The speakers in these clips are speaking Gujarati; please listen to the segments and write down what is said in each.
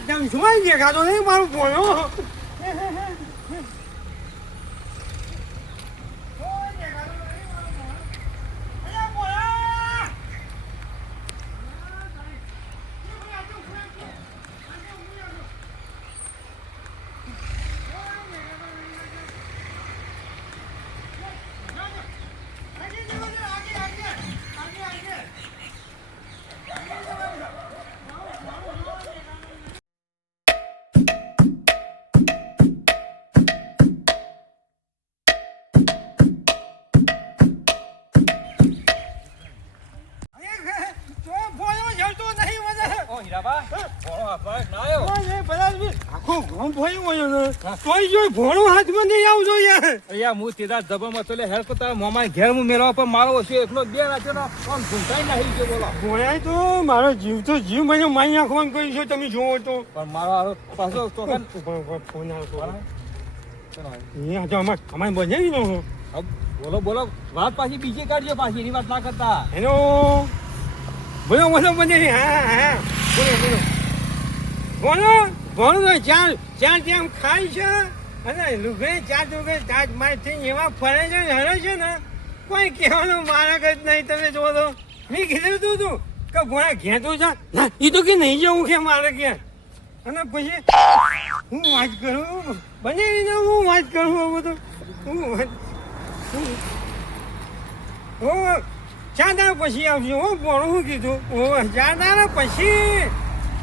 તમે શું દેખાતો નહીં મારું ભોળો ભોળો હાથમાં નહીં આવજો યાર હું સીધા જબરમાં તો હેલ્પ કરતા મોમાં ઘેર હું મેળવા પણ મારો ઓછો એકલો બે રાખ્યો કોણ ભૂંસાઈ નાખી ગયો બોલો ભોળાય તો મારો જીવ તો જીવ મને મારી નાખવાનું કહ્યું છે તમે જોવો તો પણ મારો પાછો ચોકન ફોન આવતો અમારે બને ને બોલો બોલો વાત પાછી બીજી કાઢજો પાછી એની વાત ના કરતા હેલો બોલો બોલો બને હા હા બોલો બોલો બોલો ભણો ચાર ચાર જેમ ખાય છે અને લુગડે ચાર લુગડે તાજ મારથી એવા ફરે છે ને હરે છે ને કોઈ કહેવાનો મારા જ નહીં તમે જો તો મેં કીધું તું કે ભોળા ઘેતું છે ના એ તો કે નહીં જવું કે મારે ક્યાં અને પછી હું વાત કરું બને હું વાત કરું હવે તો હું વાત ચાર દાડા પછી આવજો હો ભણું શું કીધું ચાર દાડા પછી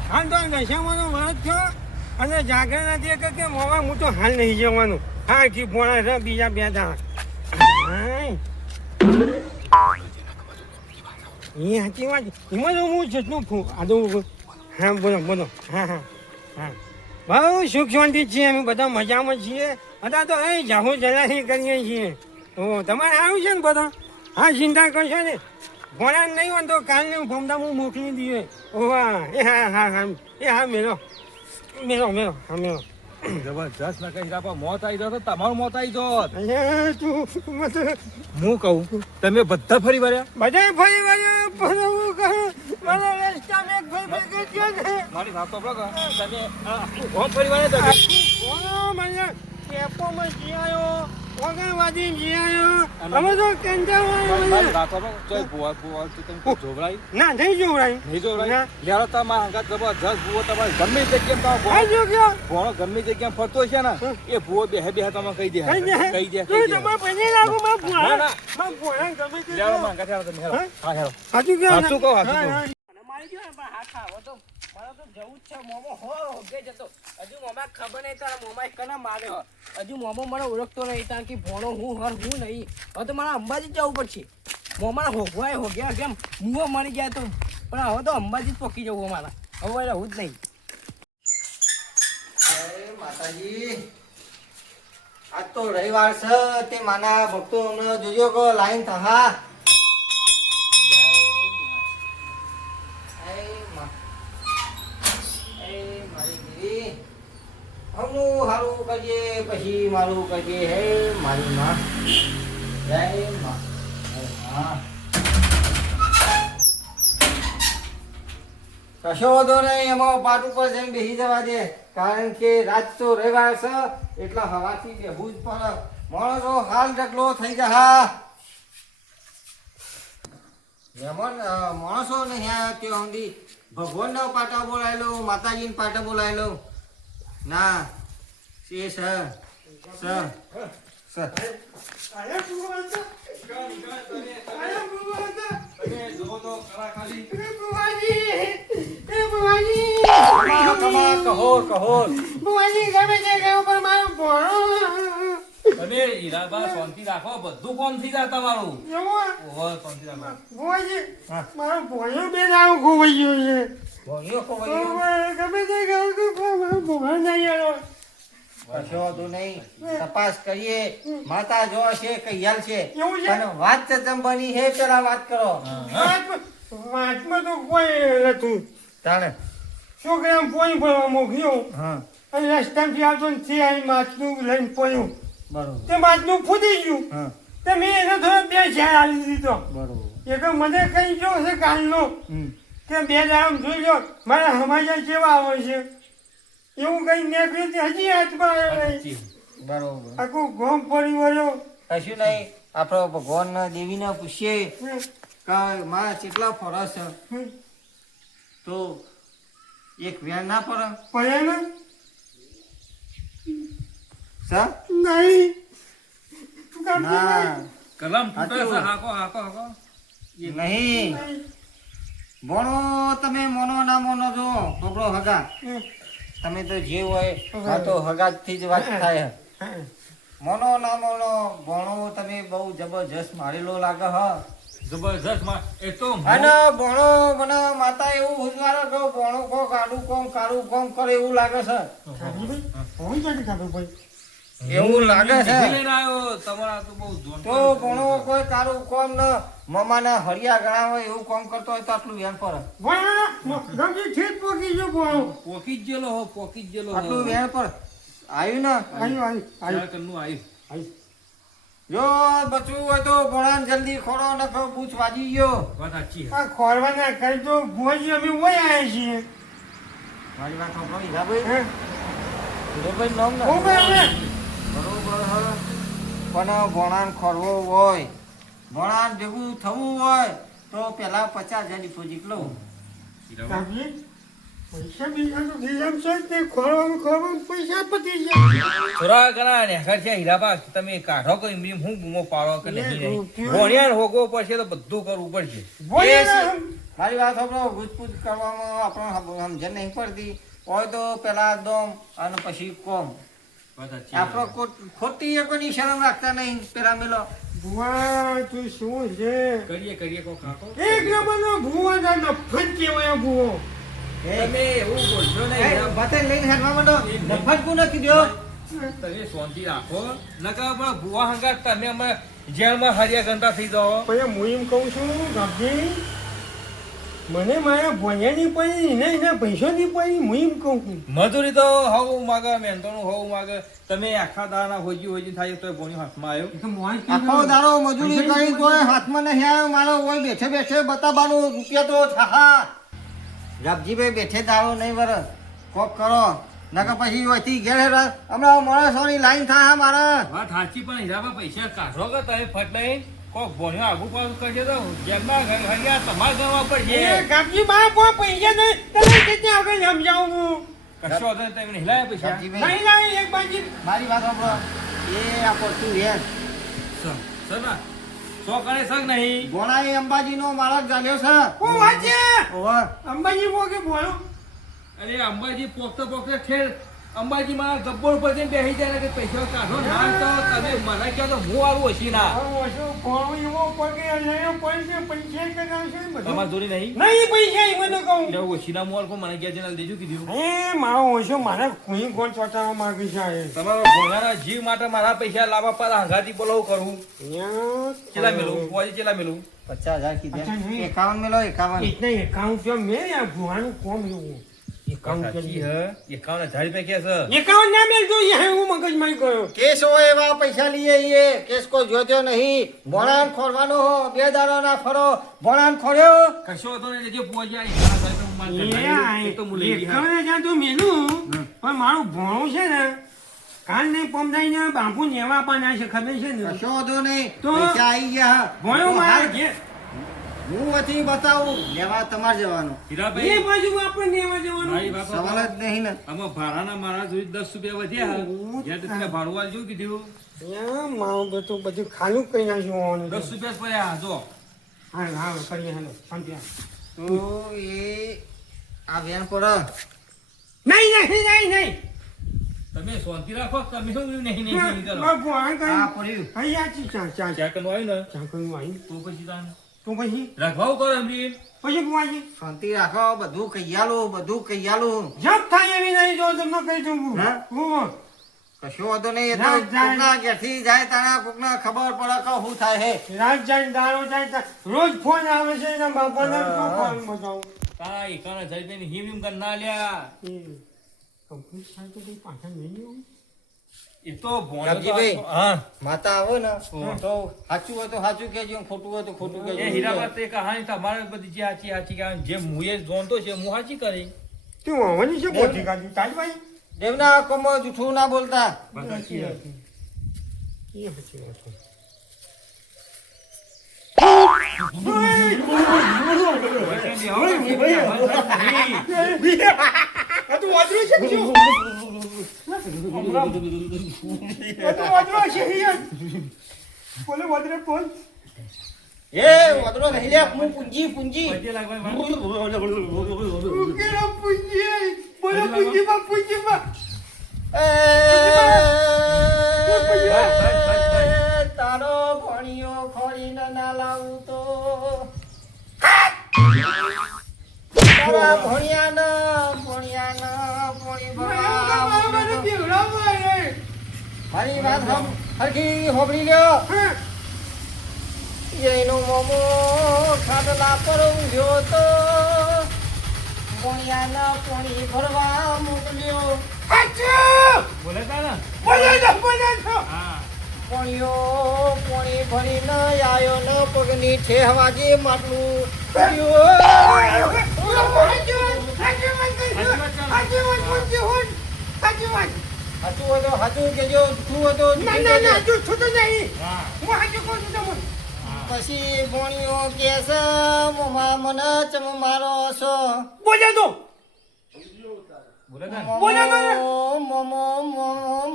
હાલ તો નશામાં વાત થયો અને જાગરણથી કે મોમાં હું તો હાલ નહીં જવાનું હા કી ભોળા છે બીજા બે દાડા એ સાચી વાત એમાં તો હું જેટલું આદું હા બોલો બોલો હા હા હા બહુ સુખ શાંતિ છીએ અમે બધા મજામાં છીએ અત્યારે તો એ જાહુ જલાસી કરીએ છીએ તો તમારે આવ્યું છે ને બધા હા ચિંતા કરશો ને ભોળા નહીં હોય તો કાલને ફોમતા હું મોકલી દઈએ ઓવા એ હા હા હા એ હા મેળો મેળો મેળો હા મેળો જબરજસ્ત ના કહી આપા મોત આવી જાવ તો તમારું મોત આવી જાવ તું હું કહું તમે બધા ફરી વળ્યા બધા ફરી વળ્યા પણ હું કહું મને રસ્તામાં એક ભાઈ ગયો ને મારી વાત તો તમે કોણ ફરી વળ્યા તમે મને કેપોમાં જી આવ્યો ઓગણવાદી જી આવ્યો અમે તો જોવરાઈ ના નહીં જોવરાઈ નહીં જોવરાઈ યાર તમારા હંગાત જબરજસ્ત ભૂવો તમારે ગમે જગ્યાએ ભોળો ગમે જગ્યાએ ફરતો છે ને એ ભૂવો બેહે બેહે તમે કહી દે કહી દે હજુ મોમો મને ઓળખતો નહીં કારણ કે ભોણો હું હર હું નહીં હવે તો મારે અંબાજી જવું પડશે મોમાના હોગવાય હોગ્યા કેમ મુવો મળી જાય તો પણ હવે તો અંબાજી જ પકી જવું અમારા હવે રહું જ નહીં. માતાજી આજ તો રવિવાર છે તે માના ભક્તો અમને જોજો કે લાઈન થા હમું હારું કરજે પછી મારું કરજે હે મારી માં જય માં હા કશો વાંધો નહીં એમાં પાટ ઉપર જઈને બેસી જવા દે કારણ કે રાત તો રવિવાર છે એટલે હવાથી બેહવું જ પડે માણસો હાલ ઢગલો થઈ જા એમાં માણસો ને ત્યાં ત્યાં સુધી ભગવાનનો પાટા બોલાયેલો માતાજીનો પાટા બોલાયેલો ના એ સર સર સર શાંતિ રાખો બધું કોમ થઈ જાય તમારું શાંતિ રાખો મારો ભોળો બે આવું ખોવાઈ ગયો છે ભોળિયો તપાસ કરીએ માતા જો છે કે યલ છે અને વાત ચમ બની હે પેલા વાત કરો વાતમાં તો કોઈ નતું તાણે છોકરા પોઈ ભરવા મોકલ્યો હા અને રસ્તામાંથી આવતો નથી આવી માછલું લઈને પોયું બરોબર તે માછલું ફૂટી ગયું હા તે મેં એને થોડો બે ઝાડ આવી દીધો બરોબર એ તો મને કઈ ગયો છે કાલનો કે બે દામ જોઈ લો મારા સમાચાર કેવા આવે છે એવું કઈ નીકળ્યું તે હજી હાથમાં આવ્યો નહીં. બરોબર આખું ગોમ ફરી વળ્યો. કશું નહીં આપણો ભગવાન દેવીને પૂછીએ કે માં કેટલા ફરસ છે હમ. તો એક વેણ ના પડે પડે ને? સર નહીં. કાપી ના કલમ તૂટે છે સાચું. હાકો હાકો હાકો નહીં નહીં. ભણો તમે મોનો ના મોનો જો બબડો હગા હમ. તમે તો જે હોય આ તો હગાથી જ વાત થાય હા. મોનો ના મોનો ભણો તમે બહુ જબરજસ્ત મારેલો લાગે હ જબરજસ્ત માં એ તો અને ભણો મને માતા એવું ઉજવાડે કે ભણો કો કાળું કોમ કરે એવું લાગે છે કાપી ભાઈ? કોણ જાણે કાપી ભાઈ? એવું લાગે છે લઈને આવ્યો તમારા તો બહુ જોન તો ભણો કોઈ કાળું કોમ ન મમાના હરિયા ગણા હોય એવું કોમ કરતો હોય તો આટલું વેણ પર ભણા, ગમતી ઠીક પોકી ગયો ભણો. પોકી જ ગયેલો હો પોકી જ ગયેલો આટલું વેણ પર આવ્યું ને આવ્યું. કન્નું આવ્યું જો બચવું હોય તો ભણાને જલ્દી ખોડો ન બૂચ વાજી ગયો વાત સાચી છે આ ખોરવાના કરી તો ભુવાજી અમે ઓય આવ્યા છીએ. મારી વાત સાંભળો હીરાભાઈ હે? હીરાભાઈ નામ ને ઓ ભાઈ હવે. બરોબર હ પણ ભણાને ખોરવો હોય ભણાને ભેગું થવું હોય તો પેલા 50,000 ડિપોઝિટ લો કાપી? પૈસા બીજા તો ગીરામ છે તે ખોરવામાં પૈસા પતી ગયા. થોડા ઘણા નેખર છે હીરાબા તમે કાઢો કે એમની હું ગુમો પાડો કે નહીં નહીં રૂપિયો. ભણ્યા હોગો પડશે તો બધું કરવું પડશે ભોળિયા મારી વાત સાંભળો ગુજપૂજ કરવામાં આપણને સમજણ નહીં પડતી હોય તો પેલા દમ અને પછી કોમ વાત સાચી આપણો ખોટી એકોની શરમ રાખતા નહીં પેલા મેલો ભુવા તું શું છે? કરીએ કો કાકો એક નંબરનો ભુવા ના નફત કહેવાય ભુવો. તમે એવું બોલશો એ, નહીં બતાઈ લઈને હેડવા માંડો નફત કોને કીધો તમે શાંતિ રાખો નકા પણ ભુવા હંગાત તમે અમે જેલમાં હરિયા ગંદા થઈ જાઓ પછી હું એમ કહું છું ગામજી, મને મારા ભોયાની પડી એને એના પૈસાની પડી. હું એમ કહું છું મજૂરી તો હવું માગે મહેનતોનું હવું માગે તમે આખા દાના હોજી થાય તો ભોણી હાથમાં આવ્યો એ તો મોજ આખો દાડો મજૂરી કરી કોઈ હાથમાં નહીં આવ્યો મારો ઓય બેઠે બેઠે બતાવવાનું રૂપિયા તો થાહા રાપજીભાઈ બેઠે દાડો નહીં વરસ કોક કરો નકર પછી ઓયથી ઘેર હમણાં માણસોની લાઈન થાય મારે વાત સાચી પણ હીરાબા પૈસા કાઢો કે તમે ફટ લઈને કોક ભોણ્યો આગુ પાછું કરશે તો જેમના હરિયા તમારે ગણવા પડશે એ ગામજી મારા કોઈ પૈસા નહીં. તમે કેટલે આગળ સમજાવું હું? કશો હતો ને તમે હિલાયા પૈસા રાપજીભાઈ નહીં લાવે એક બાજુ. મારી વાત સાંભળો એ આપો તું હેર સર સો કરે સર નહીં ગોણાએ અંબાજીનો માળક ચાલ્યો છે ઓ વાંચે ઓવર અંબાજી પોકે ભોળો. અરે અંબાજી પોકતો ઠેર અંબાજી માં ગબ્બર ઉપર જઈને બેસી જાય ને કે પૈસા કાઢો ના તો તમે મને કહો તો હું આવું ઓછી ના આવો શું ભોળો એવો પગે લઈને પૈસા પૈસા કરાવશે ને બધું. તમારે જોડી નહીં નહીં પૈસા એ મને કહું. એટલે ઓછી ના મોર મને ક્યાં જઈને દેજો કીધું એ મારો ઓછો મારે કોઈ કોણ ચોટાવા માંગી છે. તમારો ભોગાના જીવ માટે મારા પૈસા લાવવા પર હંગાતી બોલાવું કરું ચેલા મેલું પોજી ચેલા મેલું 50,000 કીધા અચ્છા, નહીં. 51 મેલો 51 इतना एकाउंट जो मेरे यहाँ भुआनु कौन है वो एकाउंट के સાચી लिए હે 51,000 રૂપિયા કે છે एकाउंट ना मिल तो ये है वो मगज मारी करो. કેસ હોય એવા પૈસા લઈએ એ કેસ કોઈ જોતો નહીં ભણાન ખોરવાનો હો બે દાડો ના ફરો ભણાન ખોર્યો કશો હતો ને જે પોજી આવી તો મુલે एकाउंट जा तो मेलू पर मारो भोणो છે ને કાલ ને પમદાઈ ને બાપુ નેવા પાના છે ખબર છે ને કશો વાંધો નહીં તો પૈસા આવી ગયા ભોણો મારે ઘેર હું હતી બતાવું લેવા તમારે જવાનું એ હીરાભાઈ બાજુ આપણે નેવા મારી જવાનું. વાત સવાલ જ નહીં ને આમાં ભાડાના મારા જોઈ 10 રૂપિયા વધ્યા જ્યાં તમે ભાડું આલજો કીધું યા મારો બેટો બધું ખાલું કઈ નાખ્યું 10 રૂપિયા જ પડ્યા જો હા હા કરીએ હાલો શાંતિ તો એ આ વેણ પર નહીં નહીં નહીં નહીં તમે શાંતિ રાખો તમે શું નહીં નહીં કરો બાપુ આ આ કઈ પડ્યું અહીંયા ચી ચા ચા ચેક કરવાનું આવ્યું ને ચાકનું આવી તો પછી તાન તો પછી રાખવાવું કરો એમની પછી બુવાજી શાંતિ રાખો બધું બધું કહી આલું જપ થાય એવી નહીં જો તમને કહી દઉં હા? હું કશો વાંધો નહીં એ તો રાત જાય. કોકના ઘેરથી જાય તારા કોકના ખબર પડે કે શું થાય હે રાત જાય દારો જાય રોજ ફોન આવે છે એના બાપાને શું ફોન બતાવું તારા 51,000 ની હિમ કર ના લ્યા કંપની સાથે કઈ પાછા નહીં આવું? એ તો ભોણો તો રામજીભાઈ. હા માતા આવે ને તો સાચું હોય તો સાચું કહેજો ખોટું હોય તો ખોટું એ કહેજો હીરાબા તે કહાની તમારે બધી જે સાચી સાચી કહાની જે મુએ જોનતો છે હું સાચી કરી તું આવવાની છે પોતી કાઢી તાજ ભાઈ દેવના કોમમાં જૂઠું ના બોલતા. એ વાંદરો નહીં લે, હું પૂંજી. તારો ભણિયો ખોરીને ના લાવું તો તારા ભણિયાને પોણી ભરવા મારી વાત હરખી હોબળી ગયો. એનો મોમો ખાટલા પર ઊંઘ્યો તો ભણિયાના પોણી ભરવા મોકલ્યો. પોણી ભરીને આયો ને પગની ઠેહવાજી માટલું હાચું કેજો. પછી ભણ્યો કે છે મોમા મને ચમ મારો છો.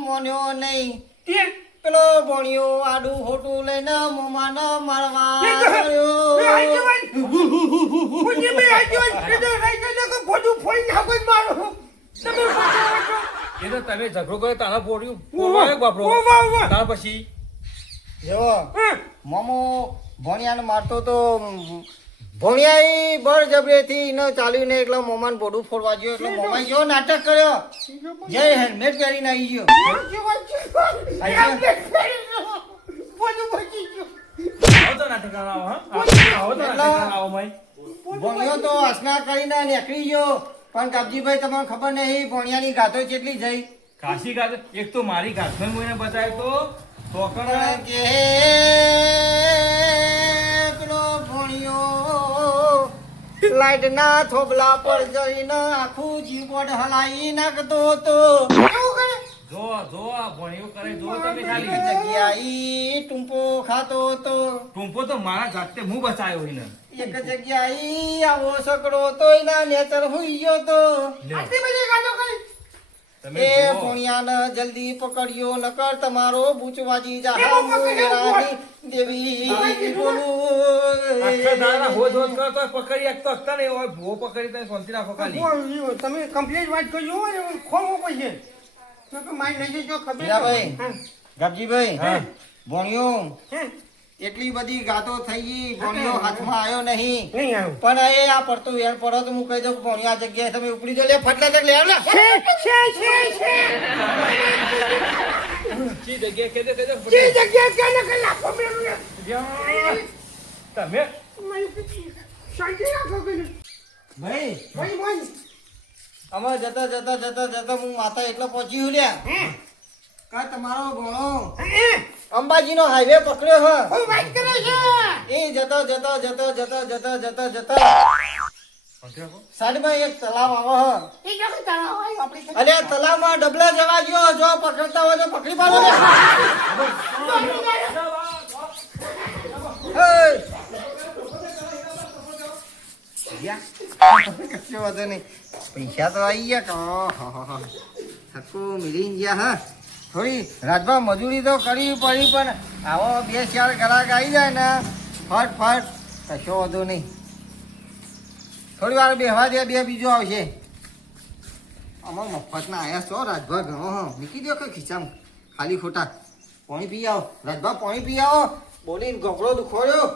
મોન્યો નહીં પેલો ભણ્યો આડું હોટું લઈને મોમાને મારવા તમે ઝઘડો કર્યો તારા પોડ્યું બાપરો ત્યાર પછી જો મોમો ભણ્યાને મારતો તો ભણ્યા બળજબરીથી ન ચાલ્યું ને એટલે મોમાને બોડું ફોડવા ગયો એટલે મોમાએ જેવો નાટક કર્યો. જય હેલ્મેટ પહેરીને આવી ગયો. ભણ્યો તો હસના કરીને નીકળી ગયો. પણ કાબજીભાઈ તમને ખબર નહીં ભણ્યાની ગાતો કેટલી જઈ. કાશી ગાત એક તો મારી ગાંઠને મોઈને બચાવ્યો તો કે પેલો ભણ્યો લાઈટ ના થોબલા પર જઈને આખું જીવોડ હલાઈ નાખતો હતો. જો આ ભણ્યો કરે જો તમે એક ખાલી જગ્યાએ ટૂંપો ખાતો હતો. ટૂંપો તો મારા જાતે હું બચાયો એને એક જગ્યાએ આવો સકડો તો એના નેચર હોઈ ગયો તો. તમે એ જુઓ. ભણ્યાને જલ્દી પકડ્યો નકર તમારો બૂચવાજી જાહા મુંગરાની દેવી બોલું. આખા દાડા હોજ કરતો હોય, પકડી એકતો હકતા નહીં હોય ભૂવો પકડી તમે શાંતિ રાખો ખાલી તમે કમ્પ્લીટ વાત કરજો ખોવો પૈસે મારી નહીં જો ખબર હીરાભાઈ. ગાબજીભાઈ હા. ભણ્યો એટલી બધી ગાતો થઈ ગઈ ભણ્યો હાથમાં આવ્યો નહીં. નહીં આવ્યું પણ એ આ પડતો વેણ પડો તો હું કહી દઉં ભણ્યો આ જગ્યાએ તમે ઉપડી દો લે ફટલા તક લે આવ લે. જી જગ્યાએ કહી દે જે જગ્યા ક્યાં ને કઈ આપો મેરું તમે શાંતિ રાખો કે ભાઈ ભાઈ ભાઈ અમે જતા હું માતા એટલે પહોંચી ગયું લ્યા. કા તમારો ભણો અંબાજીનો હાઈવે પકડ્યો હ. હું વાત કરે છે એ જતા સાઈડમાં એક તલાવ આવે હ. એ જો કે તારા હોય આપણે અરે તલાવમાં ડબલા જવા ગયો જો પકડતા હોય તો પકડી પાડો લે. કશો વાંધો નહીં પૈસા તો આવી ગયા થકું મિલી ગયા હા. થોડી રાજભા મજૂરી તો કરવી પડી પણ આવો 2-4 ગ્રાહક આવી જાય ને ફટ કશો વાંધો નહીં. થોડી વાર બેહવા દે બે બીજો આવશે. આમાં મફતના આયા છો રાજભા ઘણો હા મૂકી દો કે ખીચામાં ખાલી ખોટા. પાણી પી આવો રાજભા પાણી પી આવો બોલીને ગોગળો દુખોડ્યો.